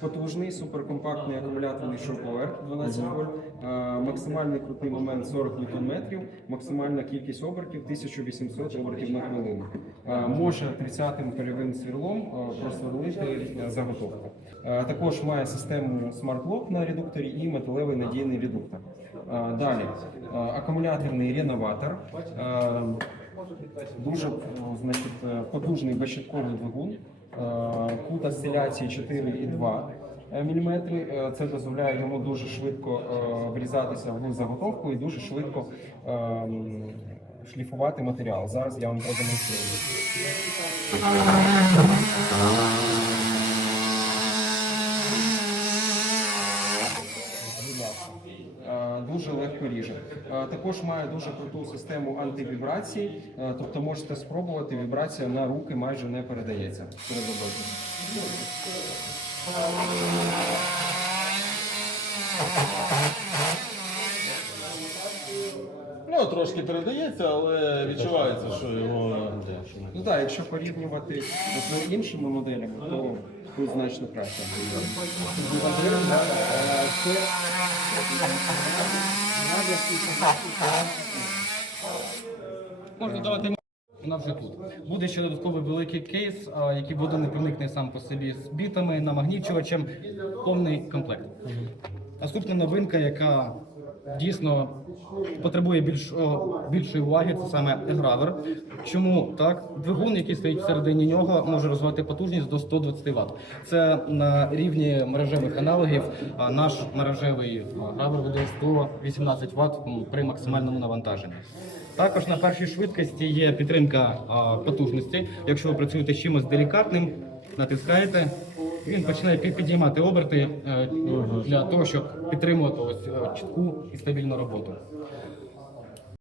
потужний, суперкомпактний акумуляторний шуруповерт 12 вольт, е, максимальний крутний момент 40 ньютон-метрів, максимальна кількість обертів 1800 обертів на хвилину. Е, Може 30-м польовим свірлом е, просверлити заготовку. Також має систему Smart Lock на редукторі і металевий надійний редуктор. Далі акумуляторний реноватор. Дуже значить, потужний безщитковий двигун, е, кут осциляції 4,2 мм. Це дозволяє йому дуже швидко е, врізатися в заготовку і дуже швидко е, шліфувати матеріал. Зараз я вам продемонструю. Е, Дуже легко ріже. Е, Також має дуже круту систему антивібрації, тобто можете спробувати, вібрація на руки майже не передається. Ну, трошки передається, але відчувається, що його Ну так, якщо порівнювати з іншими моделями, то тут значно краще. Можна давати вона вже тут. Буде ще додатковий великий кейс, який буде не проникне сам по собі з бітами, намагнічувачем, повний комплект. Наступна новинка, яка дійсно потребує більш, більшої уваги, це саме гравер. Чому так? Двигун, який стоїть всередині нього, може розвивати потужність до 120 Вт. Це на рівні мережевих аналогів. Наш мережевий гравер видає 118 Вт при максимальному навантаженні. Також на першій швидкості є підтримка потужності. Якщо ви працюєте з чимось делікатним, натискаєте, він починає підіймати оберти е, для того, щоб підтримувати ось е, чітку і стабільну роботу.